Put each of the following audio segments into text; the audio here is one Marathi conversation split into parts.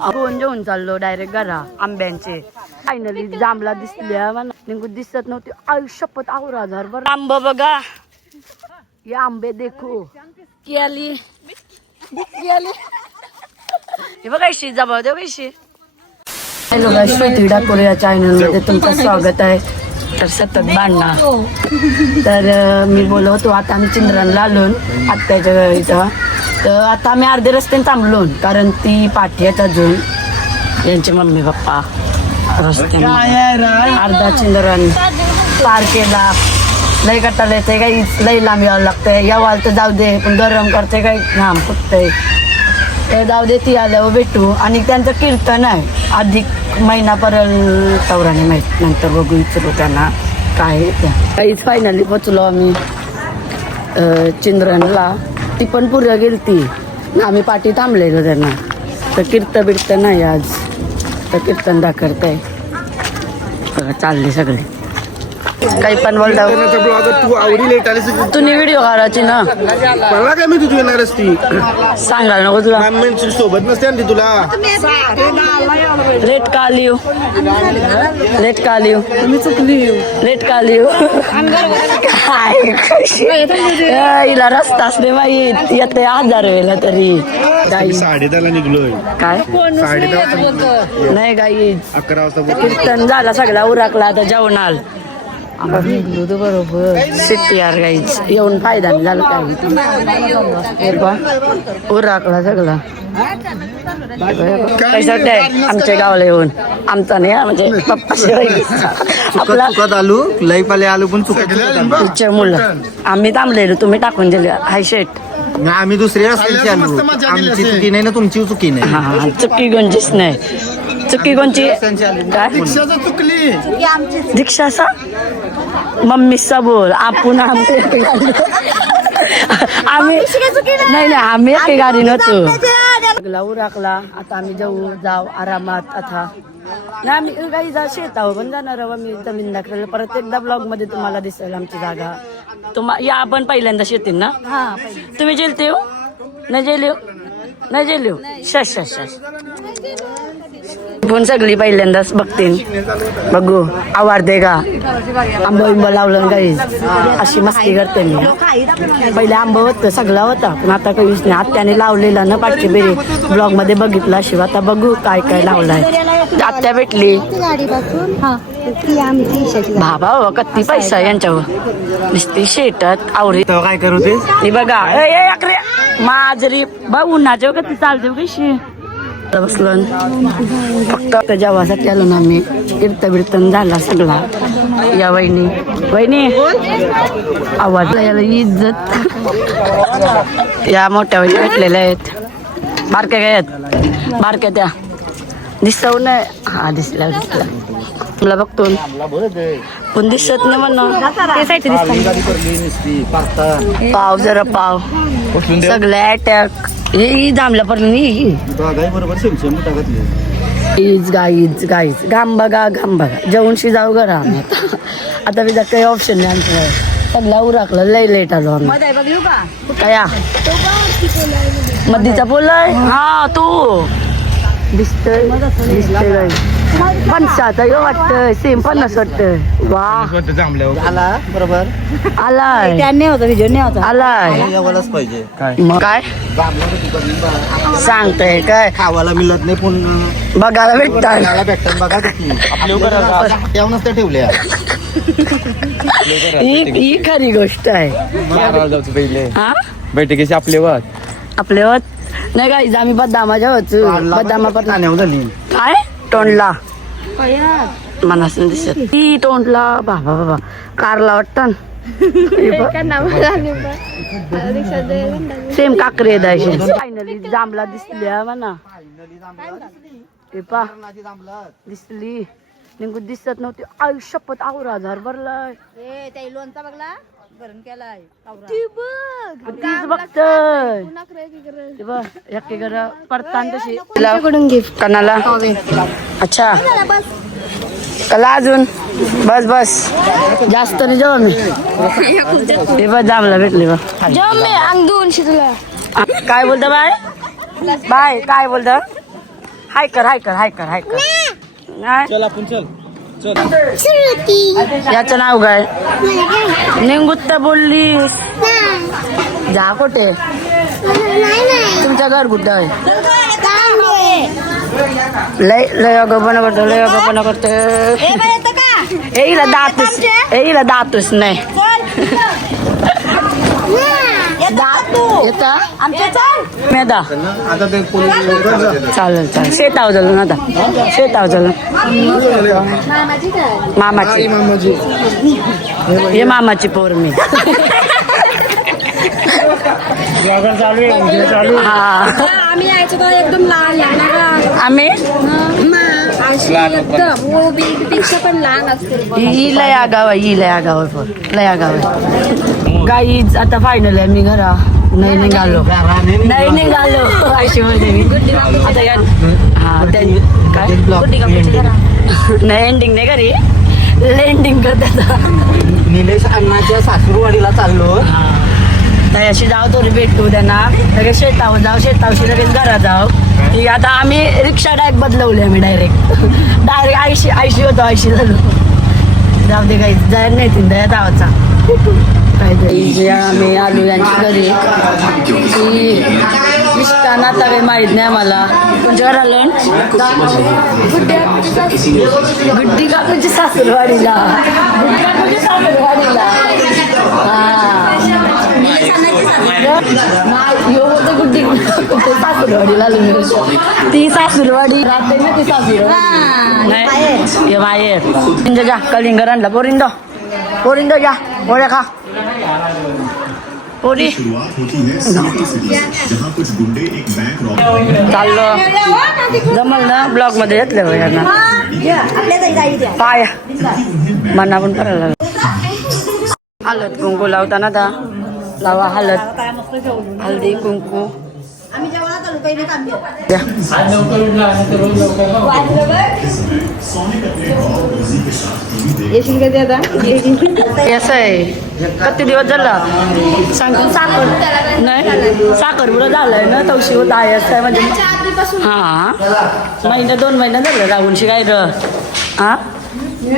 आपण जेवून चाललो डायरेक्ट घरा आंब्यांचे. फायनली जांभला दिसल्या मला निघून दिसत नव्हती. आयुष्यपत आवरा हजार बर आंब बघा. ये आंबे देखो केली हे बघा कशी जबाब देऊ कशी. हॅलो गाइस, श्रुती डाकोर या चॅनल मध्ये तुमचं स्वागत आहे. तर सतत भांडणं तर मी बोलत होतो आता आम्ही चिंद्रांना आलो आत्याच्या इथं. तर आता आम्ही अर्धे रस्त्याने थांबलो कारण ती पाठी आहेत अजून यांचे मम्मी पप्पा रस्त्याने. अर्धा चिंद्रान पार केला. लय कटाला येते काही लय लांब यावं लागतंय. यावाल तर जाऊ दे पण गरम करते काही घाम फुटतंय. तर जाऊ दे ती आल्यावर भेटू. आणि त्यांचं कीर्तन आहे अधिक महिनापर्यंत तवराने माहीत. नंतर बघू विचारू त्यांना काय त्या काहीच. फायनली पोचलो आम्ही चिंद्रणला. ती पण पुऱ्या गेली ती आम्ही पाठी थांबलेलो त्यांना. तर कीर्तन नाही आज. तर कीर्तन दाखवतंय चालले सगळे काही पण बोलता. तू आवडी लेट आली तुम्ही व्हिडिओ करायची ना. मला काय माहिती तू येणार असती. सांगायला नको तुला. सोबत नसते ना ती तुला. लेट का लिहू लेट का लिहू तुम्ही चुकली लेट का लिहू काय हिला रस्ता असले माहीत येते 1000 वेळेला तरी. 10:30 निघलोय. काय 10:30 नाही गाई 11 वाजता कीर्तन झाला सगळा उरकला आता जेवणाल बरोबर सिट्टी यार गाईच येऊन फायदा नाही झाला काही. उरकला सगळा काही आमच्या गावाला येऊन आमचा नाही म्हणजे पप्पा आपला आलू लई पाले आलू पण चुकत मुलं आम्ही थांबलेलो. तुम्ही टाकून दिले हाय शेट. आम्ही दुसरी रस्त्याची आलू. आमची चुकी नाही ना तुमची चुकी नाही. हा चुकी कोणचीच नाही. चुकी कोणची काय चुकली दीक्षाचा मम्मीचा बोल. आपण आम्ही नाही आम्ही एके गाडी नव्हतो. उरकला आता आम्ही जाऊ आरामात. आता नाही आम्ही काही जा शेतावर पण जाणार आहोत आम्ही जमीन दाखवलं. परत एकदा ब्लॉग मध्ये तुम्हाला दिसेल आमची जागा. या आपण पहिल्यांदा शेतीन ना. तुम्ही जेलते हो नाही जेले नाही जेले शश शश पण सगळी पहिल्यांदाच बघतील. बघू आवारते का. आंबा बिंबा लावलं काही अशी मस्ती करते मी. पहिले आंबा होतं सगळा होता पण आता काहीच नाही. आत्याने लावलेला ना पाठची बेरी ब्लॉग मध्ये बघितलं. अशी आता बघू काय काय लावलाय. आत्या भेटली बाबा कत्ती पैसा यांच्यावर नुसती शेतात आवडी काय करू ते बघा माजरी बा उन्हाच्या कधी चालते कशी बसलो. फक्त जेवासाठी आलो ना आम्ही. कीर्तन झाला सगळा. या वहिनी आवाज याला इज्जत. या मोठ्या वहिनी भेटलेल्या आहेत. बारक्या काय आहेत बारक्या त्या दिसव नाही. हा दिसला तुला बघतो पण दिसत नाही म्हणा. पाव जरा पाव सगळे अटॅक हे जांभला पर्यंत गाईच घाम बघा जेवण शिजाऊ घरा. आता विजा काही ऑप्शन नाही आमचं. सगळा उरकला लय लेट आलो आम्ही. काय मधीचा बोलाय हा तू दिसतोय गाई 50 वाटतं सेम 50 वाटतं. वा आला बरोबर आलाय आलाय पाहिजे मग काय सांगतय काय खावाला मिळत नाही पण बघायला भेटतात. बघा ठेवूनच त्या ठेवल्या. ही खरी गोष्ट आहे. हा बैठकीचे आपले नाही काही आम्ही बदामाच्या होतो. बदामा पण झाली काय तोंडला मनास दिसत ती तोंडला बाबा कारला वाटतं सेम काकरे द्यायचे. फायनली जांभला दिसल्या म्हणा. दिसली निघून दिसत नव्हती. आयुष्यपत आवरा हजार भरलाय कणाला. अच्छा कला अजून बस जास्त नाही जेव्हा मी हे बस जांभला भेटले बा. अंग 200 तुला काय बोलता बाय बाय काय बोलत हाय कर हाय कर हाय कर हाय कर नाही. चल आपण चल याचं नाव काय निंगुत्त बोललीस जा कुठे तुमचं घर कुठं आहे लय लय अगपणा करतो लय अगपणा करतो येईला दातच येईला दातच नाही येता मेदा आता ते पोलीस चालेल चालेल शेताव झालं ना आता शेताव झालं मामाची हे मामाची पोर मी हा आम्ही यायचो तेव्हा एकदम लहान लहान आम्ही पेक्षा पण लहान असते ही लय आगाव आहे ही लय आगाव आहे पण लय आगाव आहे गाईज आता फायनल आहे मी घरा नाही निघालो नाही निघालो अशी मध्ये मी आता या हा काय नाही एंडिंग नाही घरी लेंडिंग करतात निलेश अण्णाच्या सासूरवाडीला चाललो अशी जाऊ थोडी भेटू त्यांना लगेच शेतावर जाऊ शेतावशी लगेच घरात जाऊ ठीक आता आम्ही रिक्षा डायरेक्ट बदलवली आम्ही डायरेक्ट 80 होतो 80 झालो जाऊ दे काही जायला नाही तीन दया जावाचा काहीतरी जे आम्ही आलो यांच्या घरी की मिष्टान आता काही माहीत नाही आम्हाला तुमच्या घर आलं गुड्डी काकूची सासूरवाडीला गुड्डी काकूची सासूरवाडीला गुड्डी सासूरवाडीला ती सासूरवाडी राहते ना ती सासूरवाडी नाही बाहेर जा कलिंगर आणला पोरिंद जा पोळ्या खा पोरी चाललो जमल ना ब्लॉग मध्ये घेतलं यांना पाय मना पण करायला हळद कुंकू लावताना आता लावा हळदी कुंकू असं आहे किती दिवस झाला सांगतो साखर नाही साखर पुढं झालंय ना तवशी होत आहे असं म्हणजे हा महिना 2 महिना झालं राहून शिकाय हा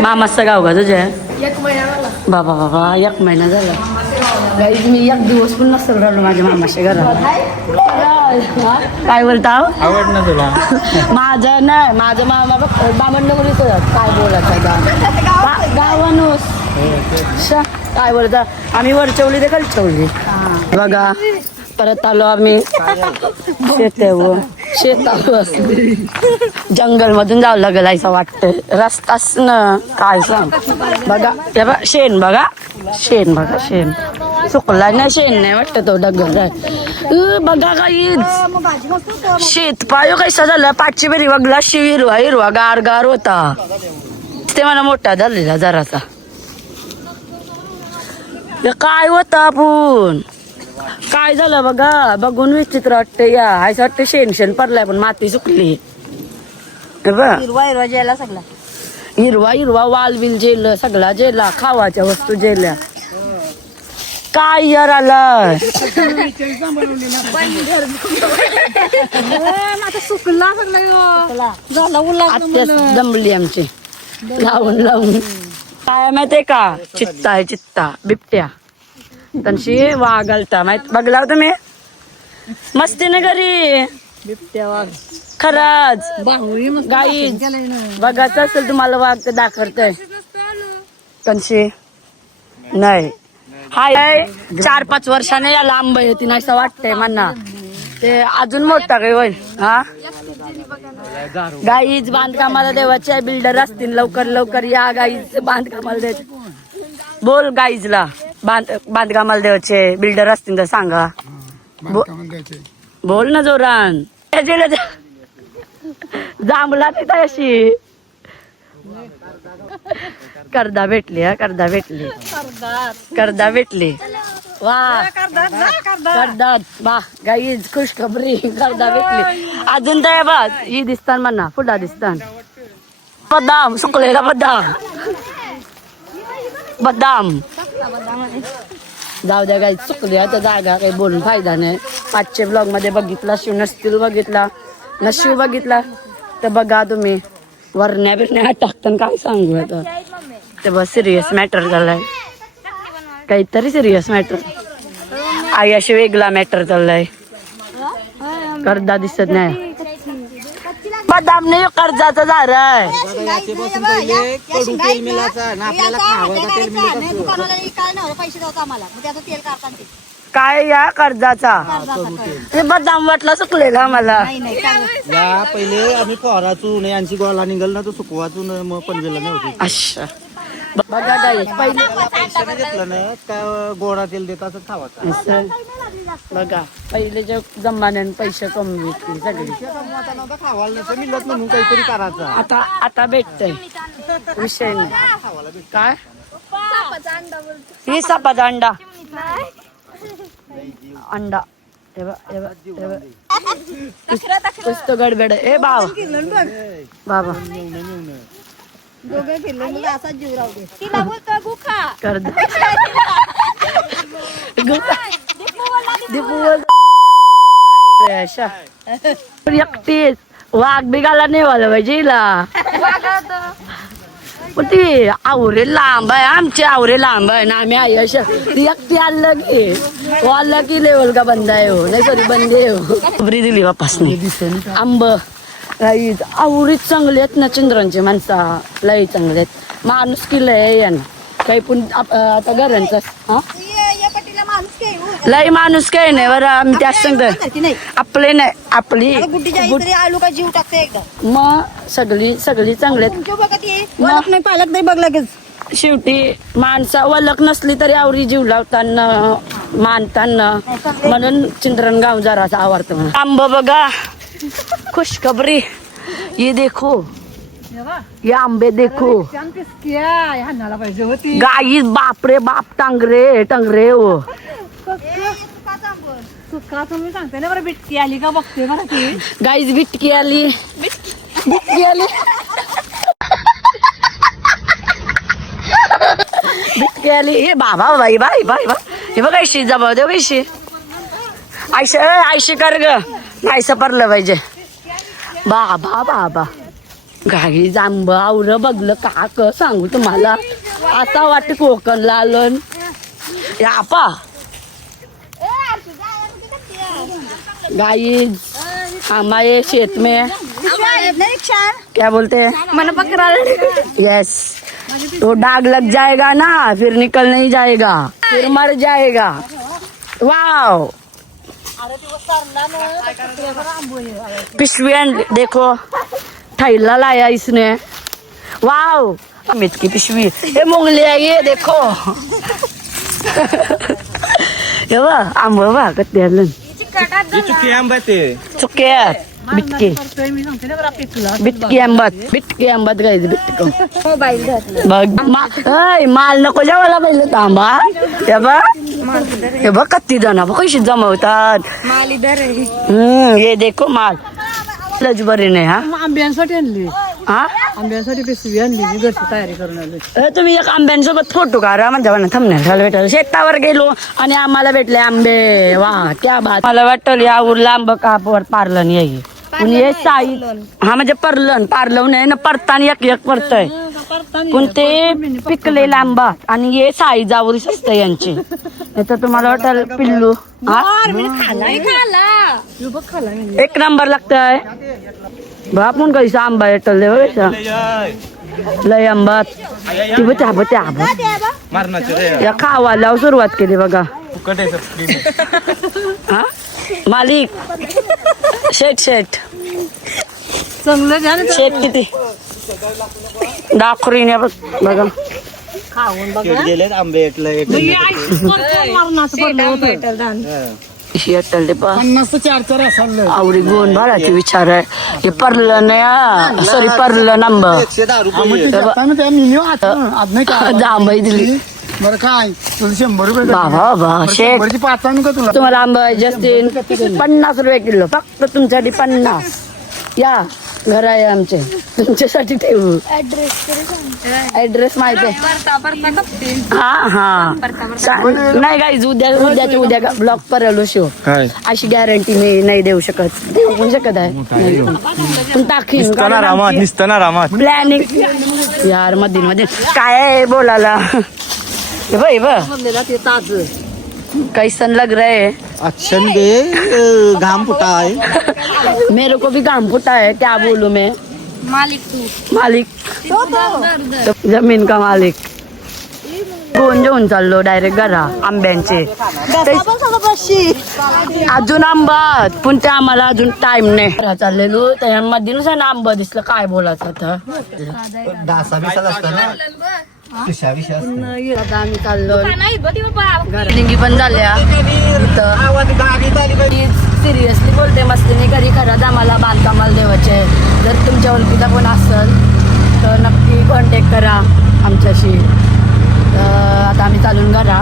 मामाचं गाव का तुझ्या बाबा बाबा 1 महिना झाला गाईज मी 1 दिवस पण नसेल राहिलो माझ्या मामाच्या घरात काय बोलता आवड ना तुला माझं नाही माझं मामा बामणनगरीच काय बोलायचं गावानुस काय बोलता आम्ही वरचवली ते खालचवली बघा परत आलो आम्ही शेतावर जंगल मधून जावं लागेल असं वाटतंय रस्ताच ना काय सांग बघा हे बघा शेण बघा शेण सुकला नाही शेण नाही वाटत तो डगर आहे बघा काही शेत पायो कैसा झाला पाचशे बेरी बघला हिरवा हिरवा गार गार होता ते मला मोठा झालेला जरासा काय होता आपण काय झालं बघा बघून विचित्र वाटतं या असं वाटतं शेण पडलाय पण माती सुकली हिरवा जेला सगळा हिरवा वाल बिल जेल सगळा जेला खावाच्या वस्तू जेल्या काय यार आलं सुकला सगळा आत्याच दमली आमची लावून काय माहितीये का चित्ता बिबट्या तशी वाघालता माहित बघला तुम्ही मस्ती ना घरी बिबट्या वाघ खरंच गाई बघायचं असेल तुम्हाला वाघ ते दाखवतंय तशी नाही हाय 4-5 वर्षाने या लांब येते असं वाटतंय म्हणा ते अजून मोठा काही होईल हा गाईच बांधकामाला देवाचे बिल्डर असतील लवकर या गाईच बांधकामाला द्यायचे बोल गाईजला बांधकामाला देवाचे बिल्डर असतील तर सांगा बोल ना जोरान जांभला नाही अशी करदा भेटली वा करदात बा गाईज खुशखबरी करदा भेटली अजून तर बा ही दिसतान म्हणा पुढा दिसतान बदाम सुकलेला बदाम जाऊ द्या काही चुकली आता जागा काही बोलून फायदा नाही. 500 ब्लॉग मध्ये बघितला शिव नसतील बघितला नशिव बघितला तर बघा तुम्ही वरण्या बिरण्या टाकताना काय सांगू आता ते बस सिरियस मॅटर झालाय काहीतरी सिरियस मॅटर आई अशी वेगळा मॅटर चाललाय कर्जा दिसत नाही बदाम नाही कर्जाचं झालंय काय या कर्जाचा हे बदाम वाटला सुकलेला मला या पहिले आम्ही पोराचून यांची गोळा निघल ना तो सुकवाचून मग पणजेला नाही होती. अच्छा बघा काय पहिले पैशाने घेतलं ना का गोळा तेल देत असं खावाचं. असं बघा पहिलेच्या जमान्याने पैसे कमी भेटले सगळे खावायला नसतं मिळत म्हणून काहीतरी करायचं. आता आता भेटतय विषय नाही काय हे सापाचा अंडा अंडा हे बघ, हे बघ, हे बघ. कुछ तो गडबड आहे. ए बाबा बाबा कर दे. अशा एकटीच वाघ बिगाला नाही वाला पाहिजे हिला. पण ती आवरे लांब आहे आमची आवरे लांब आहे ना आम्ही आई अशा ती एकटी आलं की लेवल का बंद आहे हो नाही सॉरी बंद आहे हो खबरी दिली वापस नाही आंब राईत आवरीच चांगले आहेत ना चंद्रांचे माणसा लई चांगले आहेत माणूस किल्ला आहे यांना काही पण आता घरांचा हा लई माणूस काही नाही बरं आम्ही त्याच सांगतो आपले नाही आपली आलू का जीव टाकते एकदा मग सगळी चांगले नाही पालक नाही बघ लगेच शेवटी माणसा वलक नसली तरी आवरी जीव लावताना मानताना म्हणून चिंद्रन गाव जरा आवडतं आंब बघा खुशखबरी ये देखो ये आंबे देखो गाई बापरे बाप टांगरे हो तुम्ही सांगते ना बरं बिटकी आली का बघते बरं ती गाईज बिटकी आली बिटकी आली बिटकी आली हे बाबा बाई बाई बाई बा हे बघ ऐशी जबाब दे ऐशी ऐशी कर ग नाही सपरलं पाहिजे बाबा बाबा गाई जांब आवलं बघलं का क सांगू तुम्हाला आता वाटत कोकणला आलं आपा गाई हमारे खेत में क्या बोलते हैं मन पकड़ा यस तो दाग लग जाएगा ना फिर निकल नहीं जाएगा फिर मर जाएगा वाओ पिशवी देखो थैला लाया इसने वाओ अमित की पिशवी ये मुंगली है ये देखो ये बा आंब बा कत्ते आलं चुकी आंबा ते चुके बिटकी आंबत गायचं बिटक बघ माल नको जेवायला पाहिजे तांबा हे बघ किती जण बघ कशी जमवतात हे देखो माल लज बरी नाही हा आंब्यांसाठी आणली हा आंब्यांसाठी पिशवी आणली मी घरची तयारी करून आली तुम्ही एक आंब्यांसोबत फोटो काढा म्हणजे म्हणा थांबण्याला भेटायला शेतावर गेलो आणि आम्हाला भेटले आंबे वा क्या बात मला वाटलं या उरला आंब कापवर पारलं नाही पण हे साई हा म्हणजे पारलं नाही ना परताना एक परतय पण ते पिकले आंबा आणि हे साई जावरी असतं यांची तर तुम्हाला वाटेल पिल्लू हा एक नंबर लागतंय आपण कैसा आंबा येटल लय आंबा ती बत्या या खावायला सुरुवात केली बघा हा मालिक शेठ चांगलं शेठ किती दाखरीने बघा गेलेत आंबे आवडी गोन भाडाचे विचार आहे हे परलं नाही सॉरी परलं नंबर जांभई दिली बरं काय तुला 100 रुपये बाबा शेठ का तुला तुम्हाला आंबा जस्टिन 50 रुपये किलो फक्त तुमच्यासाठी 50 या घर आहे आमचे तुमच्यासाठी ठेवू ऍड्रेस माहिती आहे हा हा नाही गाईज उद्याच्या उद्या ब्लॉक परलो शिव काय अशी गॅरंटी मी नाही देऊ शकत देऊ पण शकत आहे नाही. पण टाकीन निसताना रामात प्लॅनिंग यार मध्ये काय आहे बोलायला हे बघ ते ताज कैसन लग रहा है अक्षन बे घाम फुटा आहे मेरे को भी काम फुटा है क्या बोलूं मैं मालिक जमीन का मालिक घेऊन चाललो डायरेक्ट घरा आंब्यांचे अजून आंबा पण ते आम्हाला अजून टाइम नाही चाललेलो त्यामध्ये नुसार आंबा दिसलं काय बोलायचं आता डासा बिसा असतं ना विषय आता आम्ही चाललो लिंगी पण झाल्या सिरियसली बोलते मस्तीने घरी खरंच आम्हाला बांधकामाला देवाचे जर तुमच्या ओळखीचा कोण असेल तर नक्की कॉन्टॅक्ट करा आमच्याशी आता आम्ही चालून घरा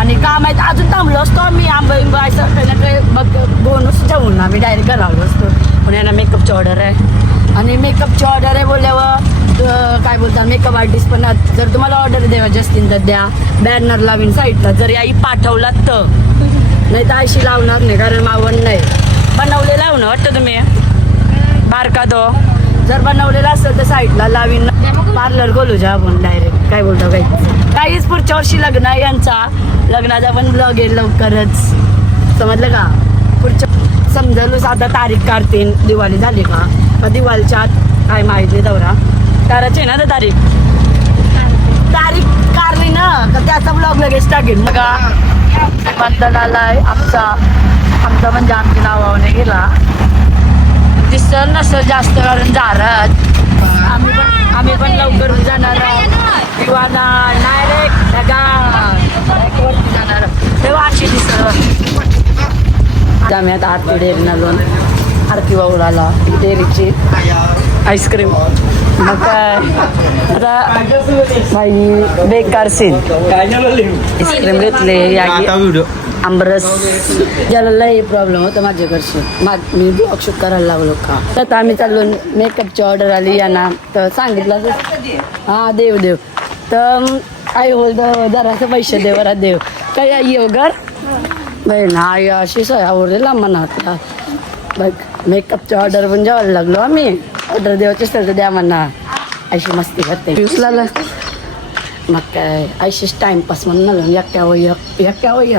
आणि काम आहे अजून थांबलो असतो आम्ही आंबा बिंबा असं काही ना काही बघ बोनस ठेवून आम्ही डायरेक्ट घरा आलो असतो पण यांना मेकअपची ऑर्डर आहे आणि मेकअपची ऑर्डर आहे बोलल्यावर काय बोलतात मेकअप आर्टिस्ट पण जर तुम्हाला ऑर्डर द्यायची असतील तर द्या बॅनर लावीन साईडला जर आई पाठवलात तर नाही तर अशी लावणार नाही कारण मावण नाही बनवलेला लावणं वाटतं तुम्ही बारका तो जर बनवलेला असेल तर साईडला लावीन पार्लर खोलू जा आपण डायरेक्ट काय बोलतो काहीच पुढच्या वर्षी लग्न आहे यांचा लग्नाचा पण ब्लॉग येईल लवकरच समजलं का पुढच्या समजायला साधा तारीख काढतील दिवाळी झाली का दिवाळीच्या आत काय माहिती दौरा करायची ना तर तारीख काढली ना तर त्याचा ब्लॉग लगेच टाकेल बघा मतदानालय आमचा म्हणजे आमच्या नावाने गेला दिसत नसतं जास्त कारण जारत आम्ही पण लवकर जाणार किंवा डायरेक्ट वरती जाणार तेव्हा अशी दिसत आम्ही आता आरती डेअरीला लोन आरती वाऊराला डेअरीची आईस्क्रीम मग काय आता भाई बेकार सीन आईस्क्रीम घेतले आंबरस ज्याला लई प्रॉब्लेम होता माझ्याकडशी मी ब्लॉग शूट करायला लागलो का तर आम्ही चाललो मेकअपची ऑर्डर आली यांना तर सांगितलं हा देव तर आई बोलतो जरासं पैसे देव बरा देव काय येऊ घर बहीण आई अशी सोय आवडलेला मनातला बघ मेकअपची ऑर्डर पण जेवायला लागलो आम्ही ऑर्डर द्यायची असेल तर द्या म्हणा अशी मस्ती करते उचलाला मग काय अशीच टाइमपास म्हणून एक्या वय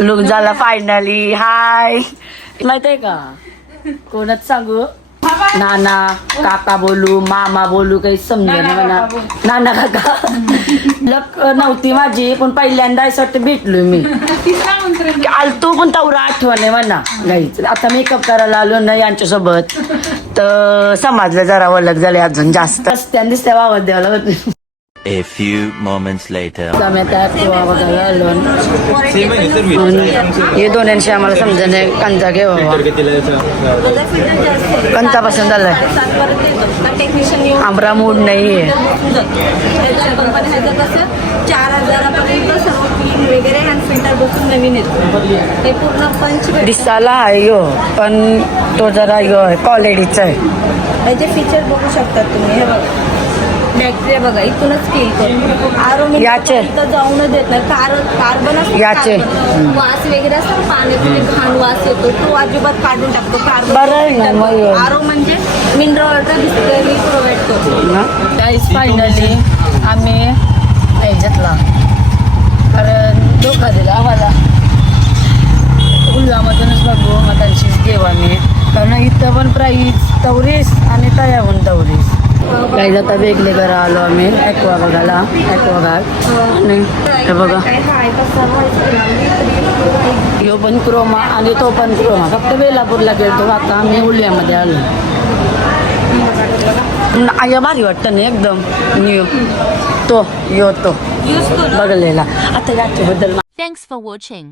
लुक झाला फायनली हाय माहित आहे का कोणच सांगू नाना काका बोलू मामा बोलू काही समजेल म्हणा नाना काका लक नव्हती माझी पण पहिल्यांदा असं भेटलो मी आलतो पण तेवढा आठवण आहे म्हणा गाईच आता मेकअप करायला आलो ना यांच्यासोबत तर समाजला जरा वलग झाले अजून जास्त रस्त्याने दिसत्या वावत द्यायला होते A few moments later. हे दोन्यांशी आम्हाला समजणे कंचा घे बाबा कंचा पसंत झालाय आमरा मूड नाहीये 4,000पर्यंत सर्व क्रीम वगैरे हँड फिल्टर बसून नवीन येतो ते पूर्ण पंच दिसायला आहे यो पण तो जरा यो आहे क्वालिटीचा आहे याचे फीचर बघू शकतात तुम्ही हे बघा बॅक्टेरिया बघा इथूनच किल करतो आरोग्य याचे? इथं जाऊन देत नाही कार्बन असतो याचे? कार्बन. वास वगैरे असतो पाण्यातून घाण वास येतो तो अजिबात काढून टाकतो बरं आहे ना मग. कार्बन आरो म्हणजे मिनरल वॉटर डिस्प्ले प्रोव्हाइड करतो गाईस फायनली आम्ही ह्याच्यातला कारण धोका दिला आम्हाला उल्हामधूनच बघू मग त्यांचीच घेऊ आम्ही कारण इथं पण प्राईस 34 आणि तयाहून 34 काही आता वेगळे घरा आलो आम्ही ॲक्वा बघायला ॲक्वा घाट आणि हे बघा यो पण क्रोमा आणि तो पण क्रोमा फक्त वेलापूरला गेलो आता आम्ही उल्ह्यामध्ये आलो आया भारी वाटतं ना एकदम न्यू तो यो तो बघलेला आता याच्याबद्दल Thanks for watching.